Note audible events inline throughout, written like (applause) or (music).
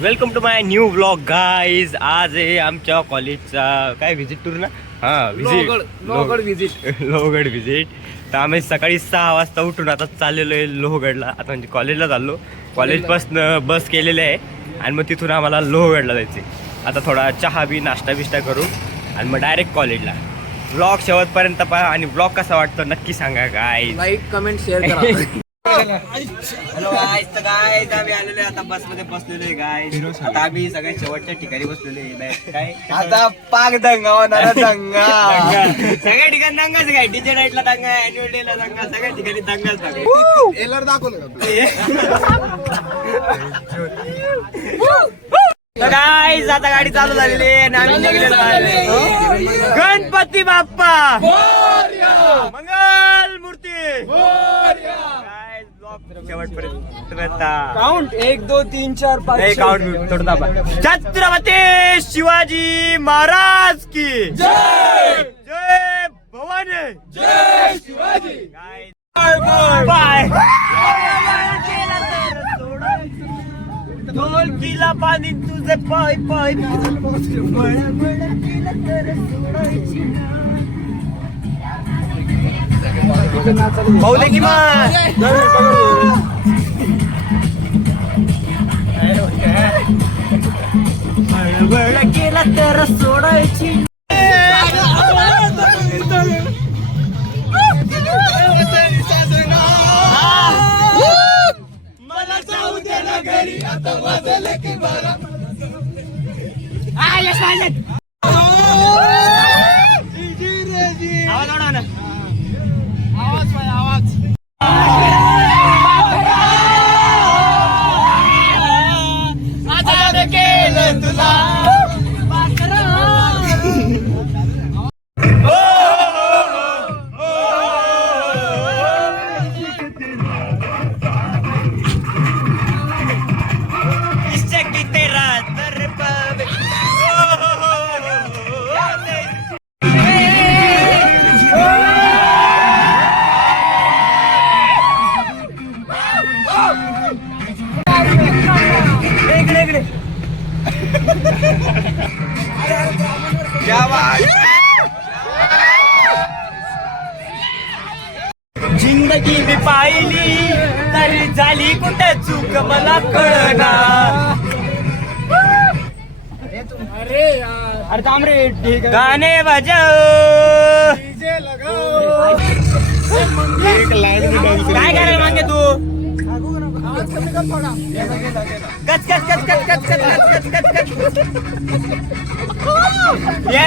Welcome to my new blog guys आज आहे आमच्या कॉलेजचा काय व्हिजिट टूर ना? हा लोहगड- लोहगड व्हिजिट लोहगड व्हिजिट (laughs) तर आम्ही सकाळी सहा वाजता उठून आता चाललेलो आहे लोहगडला. आता म्हणजे कॉलेजला चाललो. कॉलेजपासनं बस केलेली आहे. आणि मग तिथून आम्हाला लोहगडला जायचे आता थोडा चहा बी नाश्ता बिष्टा करू आणि मग डायरेक्ट कॉलेजला ब्लॉग शेवटपर्यंत पहा आणि ब्लॉग कसा वाटतो नक्की सांगा काय लाईक कमेंट शेअर करा. (laughs) हॅलो गाईज तर गाईज आम्ही आलेलो आहे आता बसमध्ये बसलेलो आहे गाईज आता आम्ही सगळ्यात शेवटच्या ठिकाणी बसलेलो आहे काय? आता पाक दंगा होणार (laughs) दंगा. सगळ्या ठिकाणी दंगाच काय डीजे नाईटला दंगा अॅन्युअल डे ला दंगा सगळ्या ठिकाणी दंगाच दंगा एलर दाखवलं गाईज आता गाडी चालू झालेली आहे आणि आम्ही निघलेलो आहे. गणपती बाप्पा! मंगल मूर्ती! शेवटपर्यंत काउंट एक दो तीन चार पाच नाही काउंट थोडं दाबा छत्रपती शिवाजी महाराज की. जय! जय भवानी. जय शिवाजी! बाय ढोल किला पाणी तुझे पाय पाय. पाहू दे की मग केला तर सोडायची मला जाऊ दे ना घरी आता वाजले की बारा. जिंदगी मी पाहिली तरी झाली कुठे चूक मला कळना. अरे यार. अरे थांब रे ठीक गाणे वाजव. एक लाईन काय करायला मागे तू? कच कच कच कच कच कच कच कच कच कच या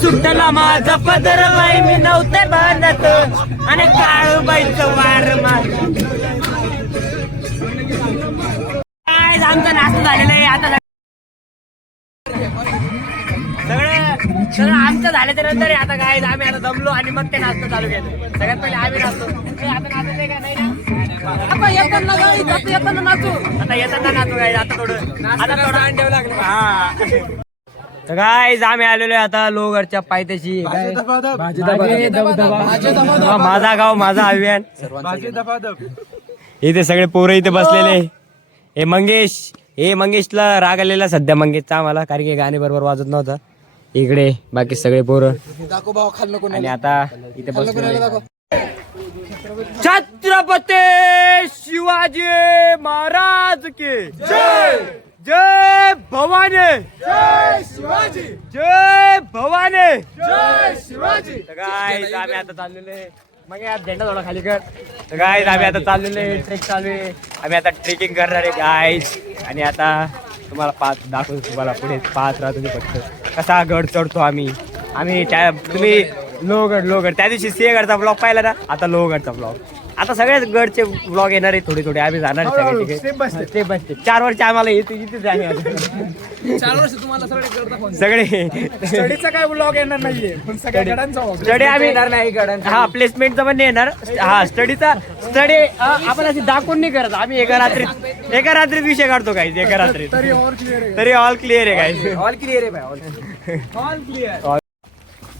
सुटला माझा पदर बाई मी नव्हते बांधत. आणि काळूबाईचं वार मार काय आमचं नाश्ता झालेलं आहे आता सगळं सगळं आमचं झाल्याच्यानंतर आता काय आम्ही आता दमलो आणि मग ते नाश्ता चालू केलं. सगळ्यात पहिले आम्ही नाचतो. आता नाचत आहे का नाही येताना आता येताना नाचू. आता येताना नाचू काय आता थोडं आता थोडं अंड्याव लागलं. हा. तर काय आम्ही आलेलो आहे आता लोहगडच्या पायथ्याशी. काय? हा, माझा गाव माझा अभियान. इथे सगळे पोरं इथे बसलेले. हे मंगेश हे मंगेशला राग आलेला सध्या मंगेशचा आम्हाला कारण की गाणे बरोबर वाजत नव्हतं. इकडे बाकी सगळे पोरं. आणि आता इथे बसलो छत्रपती शिवाजी महाराज की जय! जय भवानी। जय शिवाजी। जय भवानी। जय शिवाजी। आम्ही आता चाललेलो आहे. मग यात झेंडा थोडा खाली कर. गाईज आम्ही आता चाललेलो आहे. ट्रेक चालू आहे. आम्ही आता ट्रेकिंग करणार आहे गाईज आणि आता तुम्हाला पाच दाखवतो तुम्हाला पुढे. पाच राहा तुम्ही फक्त. कसा गड चढतो आम्ही. आम्ही त्या तुम्ही लोहगड लोहगड त्या दिवशी सिंहगडचा ब्लॉग पाहिला ना? आता लोहगडचा ब्लॉग आता सगळ्याच गडचे ब्लॉग येणार आहे थोडे थोडे. आम्ही जाणार आहे सगळे step. स्टेप बाय स्टेप चार वर्ष आम्हाला येते इथेच आहे आम्ही. चार वर्ष तुम्हाला सगळे करता फोन सगळे. स्टडीचा काय ब्लॉग येणार नाहीये पण सगळ्या गडांचा vlog. स्टडी आम्ही नाही हा प्लेसमेंटचं पण नाही येणार. हा स्टडीचा स्टडी आपण अशी दाखवून नाही करत. आम्ही एका रात्रीत एका रात्रीत विषय काढतो काही एका रात्रीत. तरी ऑल क्लिअर आहे तरी ऑल क्लिअर आहे काही ऑल क्लिअर आहे भाई ऑल क्लिअर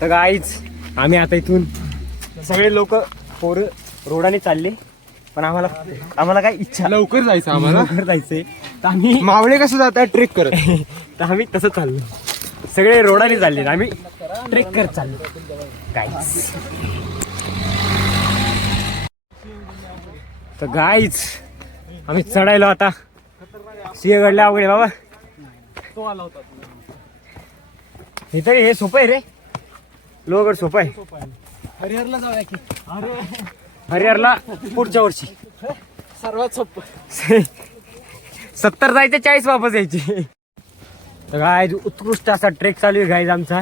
तर गाईच आम्ही आता इथून सगळे लोक पोरं रोडाने चालले पण आम्हाला आम्हाला काय इच्छा. लवकर जायचं आम्हाला. लवकर जायचंय. तर आम्ही मावळे कसं जातात? ट्रेक करत. (laughs) तर आम्ही तसं चाललो. सगळे रोडाने चालले आम्ही ट्रेक करत चाललो. गाईच तर गाईच आम्ही चढायलो आता. सिंहगडला अवघड आहे बाबा. तो आला होता हे तरी हे सोपं आहे रे. लोहगड सोपं आहे. हरिहरला जाऊया की. हरिहरला पुढच्या वर्षी. सर्वात सोपं. सत्तर जायचे चाळीस वापस यायचे. तर गाय उत्कृष्ट असा ट्रेक चालू आहे गाईज आमचा.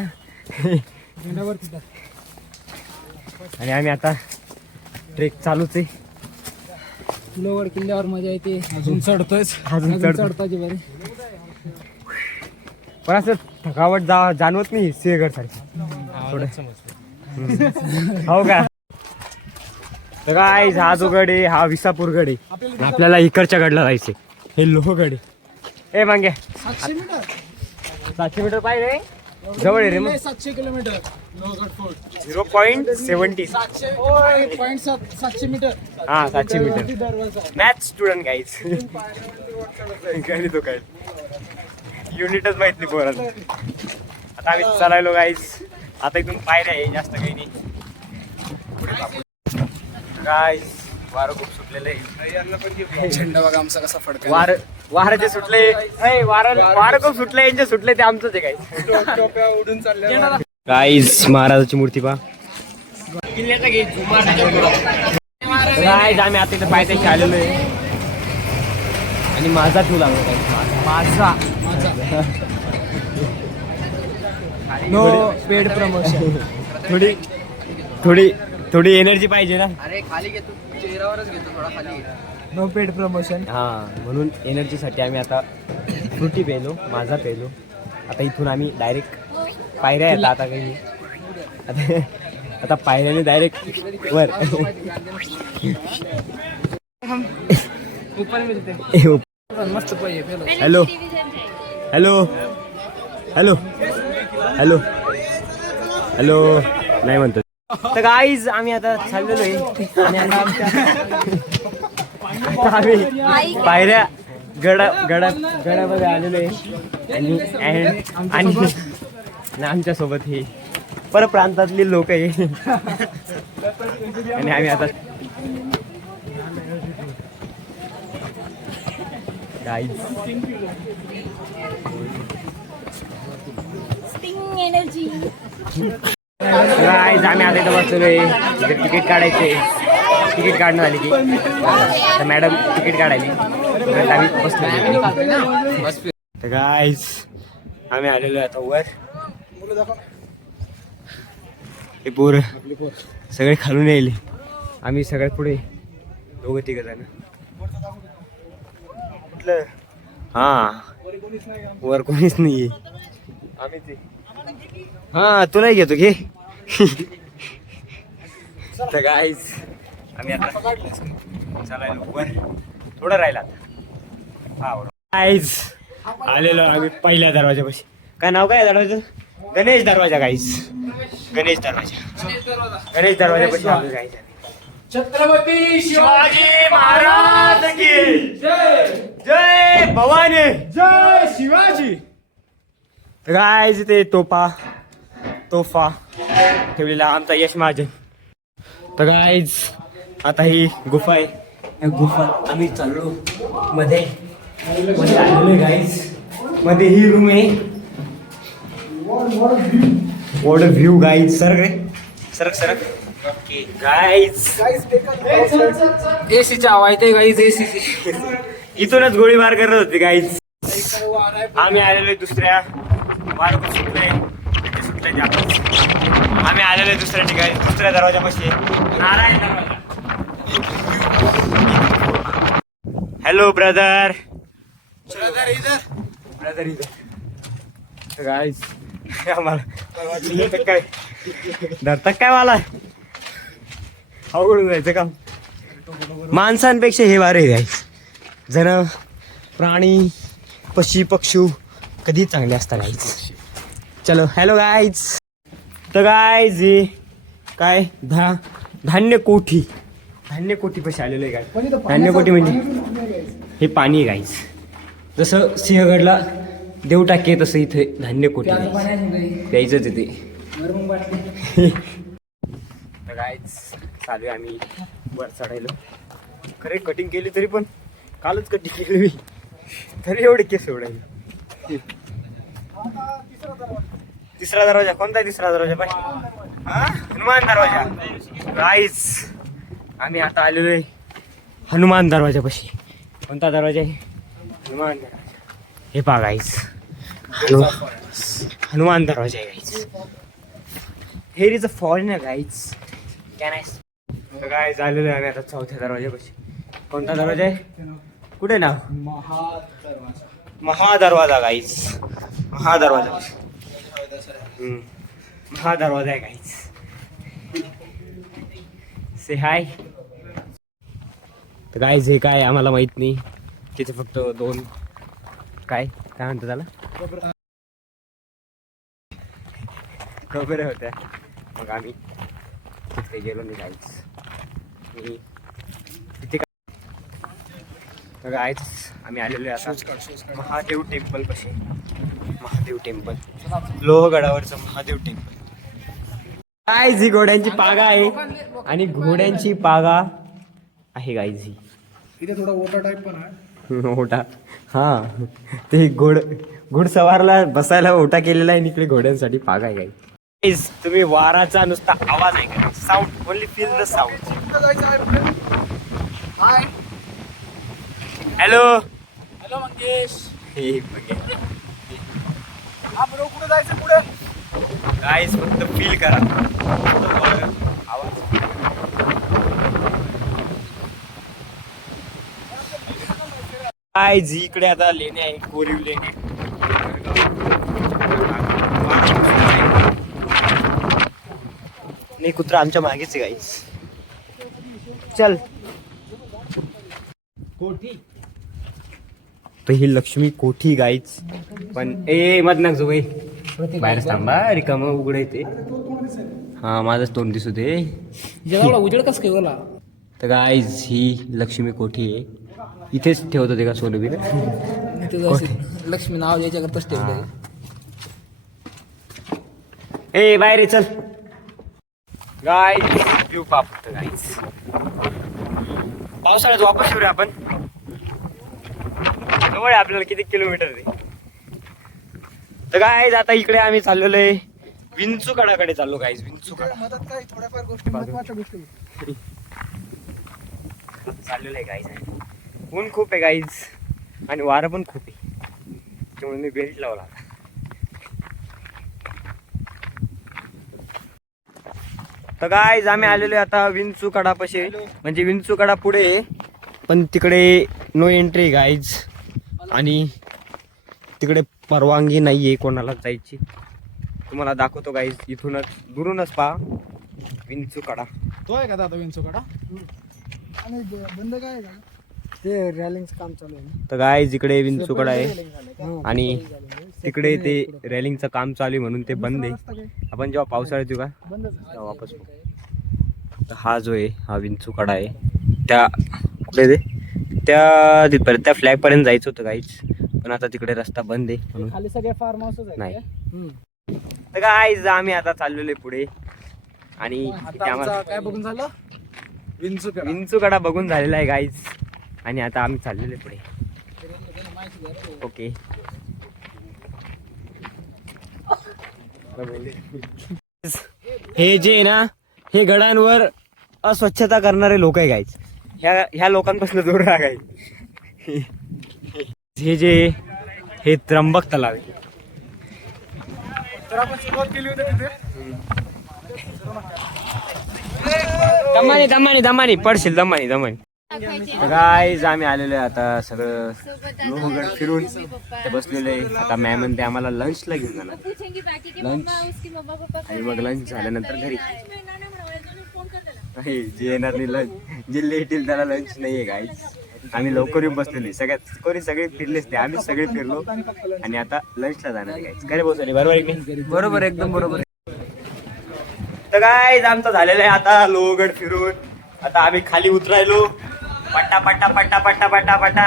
आणि आम्ही आता ट्रेक चालूच आहे. लोवर किल्ल्यावर मजा येते. अजून चढतोयच अजून चढतो. चढताची बरी पण असं थकावट जा जाणवत नाही सिंहगड सारखी. थोडं. हो का? तर काय हा जो गड आहे हा विसापूर गड आहे. आपल्याला इकडच्या गडला जायचंय. हे लोहगड आहे. ए मांगे. सातशे मीटर. सातशे मीटर पाहिजे जवळ आहे रे मग. सातशे kilometre. Lohagad fort. Zero point seventy. सातशे पॉईंट सात सातशे मीटर. हा सातशे मीटर. मॅथ स्टुडंट गाईज गणित काय युनिटच माहीत नाही पोरांना. आता आम्ही चालायलो गाईज आता इथून पायऱ्या आहे जास्त काही नाही. गाईज वारं खूप सुटलेलं आहे. झेंडा बघा आमचा कसा फडका वार वारं जे सुटले ऐ, वारं वारं खूप सुटले यांचे सुटले ते आमचंच आहे टोप्या उडून गाईज महाराजाची मूर्ती पहा. गाईज आम्ही आता इथं पायथ्याशी आलेलो आहे. आणि माझा ठेवला माझा. नो पेड प्रमोशन थोडी थोडी थोडी एनर्जी पाहिजे ना. अरे खाली घेतो चेहऱ्यावरच घेतो थोडा खाली. नो पेड प्रमोशन हा म्हणून एनर्जीसाठी आम्ही आता फ्रुटी पेलो माझा पेलो. आता इथून आम्ही डायरेक्ट पायऱ्या येतात आता काही. आता आता पायऱ्याने डायरेक्ट वर. ऊपर मिळते. मस्त पाहिजे hello hello. Hello. Hello. Hello. नाही म्हणतो. तर गाईज आम्ही आता चाललेलो आहे. आणि आता आमच्या आता आम्ही पायऱ्या गडा गडा गडामध्ये आलेलो आहे. आणि and- आणि आणि आमच्यासोबत हे परप्रांतातली लोक आहे. आणि आम्ही आता गाईज स्टिंग एनर्जी गाईज आम्ही आता इथं बसलेलोय इथे तिकीट काढायचे. तिकीट काढणं झाली की. तर मॅडम तिकीट काढायली. तर आम्ही बसलो तर गाईज आम्ही आलेलो आता वर. हे पोर सगळे खालून येईल आम्ही सगळ्यात पुढे दोघं तिघ जण. कुठलं? हा. वर कोणीच नाहीये. आम्ही ते. हा तुलाही घेतो घे. (laughs) तर गाईज आम्ही आता वर थोडं राहिला आता. गाईज आलेलो आम्ही पहिल्या दरवाजापाशी काय नाव काय आहे दरवाजाचं गणेश दरवाजा गाईज गणेश दरवाजा. गणेश दरवाजापाशी आलो गाईज छत्रपती शिवाजी महाराज की जय. भवानी. जय शिवाजी. गाईज ते तोफा तोफा ठेवलेला आमचा यश महाजन. तर गाईज आता ही गुफा आहे. या गुफा आम्ही चाललो मध्ये. मध्ये आलेलो गाईजमध्ये ही रूम आहे. वॉट व्ह्यू गाईज सर रे. सरक सरक. ओके गाईज एसीच्या हवा येते गाईज एसी इथूनच गोळीबार करत होती गाईज आम्ही आलेलो दुसऱ्या वार आम्ही आलेलो दुसऱ्या ठिकाणी दुसऱ्या दरवाजापाशी नारायण दरवाजा. हॅलो ब्रदर ब्रदर इधर. गाईज (laughs) आम्हाला तर काय धरतात काय मला? अवघड जायचं काम. माणसांपेक्षा हे वारे गाईज जण प्राणी पशी पक्षू कधी चांगले असतात गाईज चलो हॅलो गाईज तर गाईज हे काय? धा धान्य कोठी. धान्य कोठी पशी आलेलं आहे गाईज धान्य कोठी म्हणजे हे पाणी आहे गाईज जसं सिंहगडला देव टाके तसं इथे धान्य कोठी. द्यायचंच आहे. ते. तर गाईज चालू आहे आम्ही. वर चढायलो. खरे कटिंग केली तरी पण कालच कटिंग केली मी. तरी एवढे केस एवढे तिसरा दरवाजा. कोणता तिसरा दरवाजा हा? हनुमान दरवाजा. गाईज आम्ही आता आलेलो आहे हनुमान दरवाजापाशी. कोणता दरवाजा आहे? हनुमान दरवाजा. हे पहा गाईज हनु हनुमान दरवाजा आहे guys here is a foreigner guys can I काय झालेलं आहे आम्ही आता चौथ्या दरवाजापाशी. कोणता दरवाजा आहे? कुठे नाव? महादरवाजा गाईज महादरवाजा. महादरवाजा आहे गाईज से हाय तर गाईज हे काय आम्हाला माहीत नाही. तिथे फक्त दोन काय? काय म्हणतो त्याला? खबर होत्या मग आम्ही तिथे गेलो नाही गाईज तर गाईज आम्ही आलेलो आहे आता महादेव टेम्पल कसे महादेव टेम्पल लोहगडावरचं महादेव टेम्पल काय जी घोड्यांची पागा आहे आणि घोड्यांची पागा आहे गाईज ही. इथे थोडा वॉटर टाईप पण आहे. ओटा हा. ते घोड घोडसवारला बसायला ओटा केलेला आहे इकडे घोड्यांसाठी पागा आहे Guys, तुम्ही वाराचा नुसता आवाज ऐका. Sound only feel the sound hello. Hello Mangesh. हा बरोबर कुठे जायचं पुढे? गाईस फक्त फील करा. आवाज काय जी इकडे आता लेणे आहे कोरीव लेणे. नाही कुत्रा आमच्या मागेच आहे गाईस चल. कोठी. तर ही लक्ष्मी कोठी गाईच. पण ए मत नक जो बाहेर थांबा रिकाम उघड येते हा माझंच तोंड दिसू दे. उजेड कस काय बोला तर गाईज ही लक्ष्मी कोठी आहे. इथेच ठेवत होते का सोनं बिन? लक्ष्मी नाव द्यायच्या करताच ठेवलंय ए बाहेर चल. Guy guys. पावसाळ्यात वापस येऊ रे आपण. जवळ आहे आपल्याला किती किलोमीटर आहे तर गाईज आता इकडे आम्ही चाललेलो आहे विंचूकडाकडे चाललो गाईज विंचूकडा मदत काय? थोड्याफार गोष्टी महत्त्वाच्या गोष्टी. चाललेलं आहे गाईज ऊन खूप आहे गाईज आणि वारं पण खूप आहे. त्यामुळे मी बेल्ट लावला आता. तर गाईज आम्ही आलेलो आहे आता विंचू कडापाशी म्हणजे विंचू कडा पुढे पण तिकडे नो एंट्री गाईज आणि तिकडे परवानगी नाही आहे कोणाला जायची. तुम्हाला दाखवतो गाईज इथूनच दुरूनच पहा. विंचू कडा. तो आहे का दादा विंचूकडा आणि बंद काय आहे का? ते रॅलिंगचं काम चालू आहे तर गाईज इकडे विंचूकडा आहे. आहे आणि तिकडे ते रेलिंगचं काम चालू आहे म्हणून ते बंद आहे. आपण जेव्हा पावसाळ्यात येऊ का? तेव्हा वापस. तर हा जो आहे हा विंचूकडा आहे. त्या कुठे ते? त्या तिथपर्यंत त्या फ्लॅग पर्यंत जायचं होतं गाईच पण आता तिकडे रस्ता बंद आहे म्हणून. खाली सगळे फार्म हाऊसच आहे नाही. तर गाईज आम्ही आता चाललेलो आहे पुढे. आणि इथे आम्हाला काय बघून झालं? विंचू विंचूकडा बघून झालेला आहे गाईज आणि आता आम्ही चाललेलो आहे पुढे. ओके हे जे आहे ना हे गडांवर अस्वच्छता करणारे लोक आहे गाईच ह्या ह्या लोकांपासून दूर राहाय हे जे हे त्र्यंबक तलाव आहे. तर आपण सुरुवात केली होती तिथे दमानी दमानी दमानी पडशील दमानी दमानी. गाईज आम्ही आलेलो आहे आता सगळं लोहगड फिरून. ते बसलेलो आहे. आता मॅम म्हणते आम्हाला लंचला घेऊन जाणार. लंच आणि मग लंच झाल्यानंतर घरी मिळणार नाही म्हणा फोन नाही जे येणार नाही लंच जे लेट येईल त्याला लंच नाहीये गाईज आम्ही लवकर येऊन बसलेले सगळ्यात कोणी सगळे फिरलेच ते आम्ही सगळे फिरलो. आणि आता लंचला जाणार आहे गाईज घरी पोहोचले बरोबर आहे नाही? बरोबर एकदम बरोबर. तर काय आमचं झालेलं आहे आता लोहगड फिरून. आता आम्ही खाली उतरायलो. पट्टा पट्टा पट्टा पट्टा पट्टा पट्टा.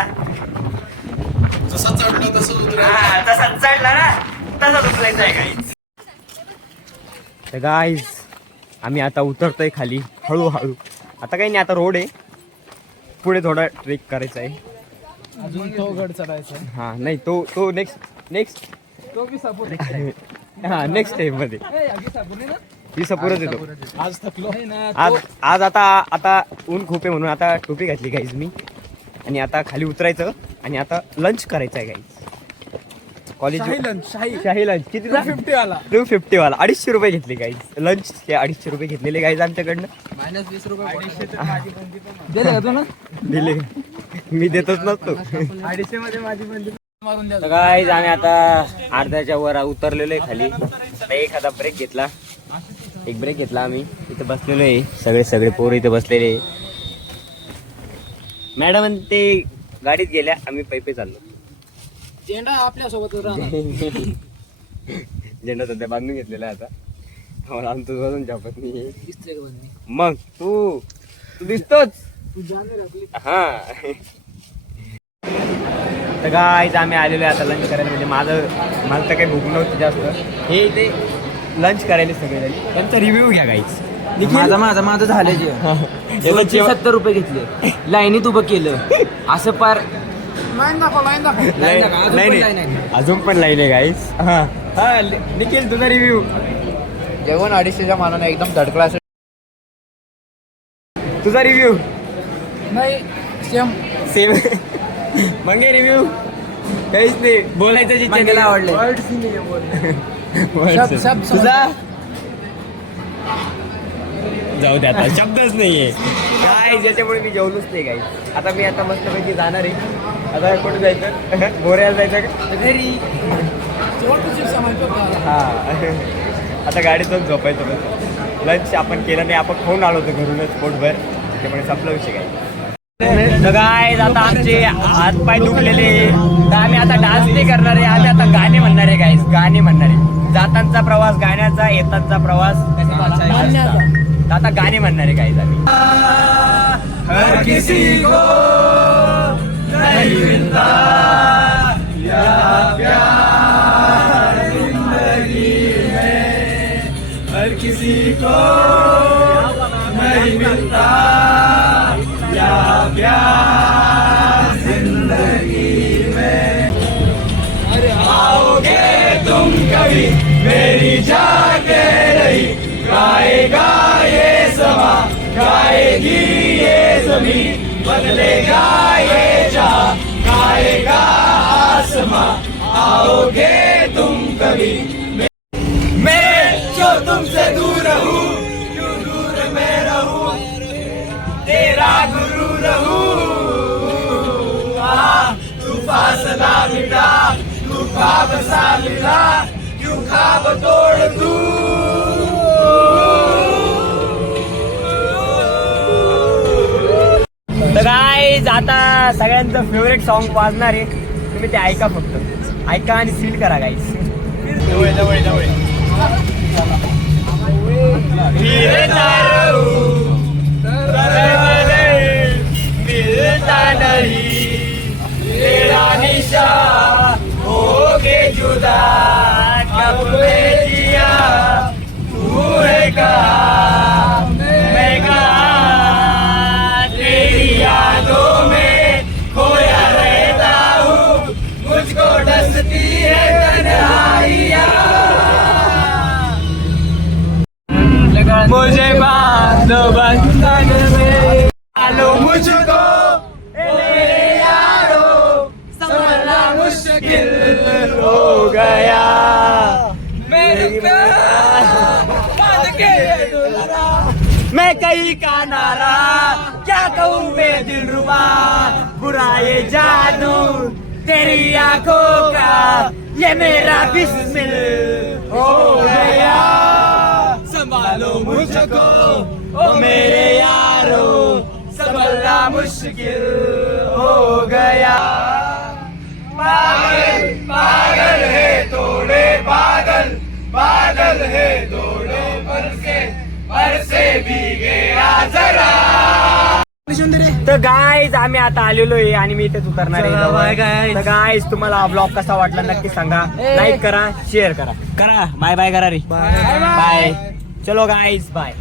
हा, तसाच चढला ना. तसाच उतरायचं आहे गाईज तर गाईज आम्ही आता उतरतोय खाली हळूहळू. आता काही नाही आता रोड आहे. पुढे थोडा ट्रेक करायचा आहे. अजून तो गड चढायचा हा नाही तो तो नेक्स्ट नेक्स्ट तो बी सापूर (laughs) हा नेक्स्ट टाइममध्ये. ही सपूरच येतो. आज थकलो. ना आज आज आता आता ऊन खूप आहे म्हणून आता टोपी घातली गाईज मी. आणि आता खाली उतरायचं आणि आता लंच करायचं आहे गाईज कॉलेज शाही लंच शाही. शाही लंच किती फिफ्टी आला टू फिफ्टी वाला. अडीचशे रुपये घेतले गाईज लंच हे अडीचशे रुपये घेतलेले गाईज आमच्याकडनं. मायनस वीस रुपये दिले तू मी देतच नसतो. अडीचशे मध्ये माझी बंदी गाईज आम्ही आता अर्ध्याच्या वर उतरलेलो आहे खाली. आता एखादा ब्रेक घेतला. एक ब्रेक घेतला आम्ही. इथे बसलेलो आहे. सगळे सगळे पोरं इथे बसलेले मॅडम ते गाडीत गेल्या. आम्ही पैपे चाललो. झेंडा आपल्यासोबत झेंडा सध्या बांधून घेतलेला आहे आता. आम्हाला आमचं वाजून झोपत नाही दिसतोय का बंदी मग तू तू दिसतोच. तू जाणे हा. तर गाईज आम्ही आलेलो आहे आता लंच करायला. म्हणजे माझं मला तर काही भूक नव्हती जास्त. हे इथे लंच करायला सगळे जण. त्यांचा रिव्ह्यू घ्या गाईज माझा माझा माझं झालं जे सत्तर रुपये घेतले. लाईनीत उभं केलं. असं पार लाईन दाखव लाईन दाखव. लाईन का? अजून पण नाही लाईन आहे. अजून पण लाईन आहे गाईज हा. निखिल तुझा रिव्ह्यू जेवण अडीचशेच्या मानाने एकदम धडकला असं तुझा रिव्ह्यू नाही सेम सेम मंगे रिव्ह्यू काहीच नाही. बोलायचं जिथे मंगेला आवडले. शब्द- शब्द तुझा? जाऊ दे आता शब्दच नाहीये. काय ज्याच्यामुळे मी जेवलोच नाही काही आता मी आता मस्तपैकी जाणार आहे. आता कुठे जायचं. (laughs) गोऱ्याला जायचं का? घरी. हा. (laughs) आता गाडीत जाऊन झोपायचं बस लंच आपण केलं नाही आपण खाऊन आलो होतो घरूनच पोटभर. त्यामुळे संपला विषय काय. काय आता आमचे हात पाय दुखलेले. तर आम्ही आता डान्स नाही करणार आहे. आम्ही आता गाणे म्हणणार आहे गाईस गाणे म्हणणार आहे. जातांचा प्रवास गाण्याचा येतांचा प्रवास. आता गाणे म्हणणार आहे गाईस आम्ही. नहीं मिलता या प्यार ज़िंदगी में हर किसी को नहीं मिलता या प्यार ज़िंदगी में। अरे आओगे तुम कभी मेरी जाके रही गाएगा ये समा गाएगी ये ज़मीन बदलेगा ये गाएगा आसमां। आओगे तुम कभी? मैं जो तुमसे दूर रहूँ, क्यों दूर मैं रहूँ? तेरा गुरु रहूँ। तू फासला मिटा तू खाब सा मिला, क्यों खाब तू आता सगळ्यांचं फेवरेट सॉन्ग वाजणार आहे. तुम्ही ते ऐका फक्त. ऐका आणि फील करा गाईस जवळ जवळ जवळ मिलता जुदा तेरा जुदा तेरी आँखों का ये मेरा बिस्मिल हो गया। संभालो मुझको, ओ मेरे यारो, संभलना मुश्किल हो गया। पागल पागल है थोड़े पागल पागल है थोड़े बरसे बरसे भीगे जरा। तर गायज आम्ही आता आलेलो आहे आणि मी इथेच उतरणार आहे. गायज तुम्हाला ब्लॉग कसा वाटला नक्की सांगा. लाईक करा शेअर करा. करा. बाय बाय करा रे बाय चलो गायज बाय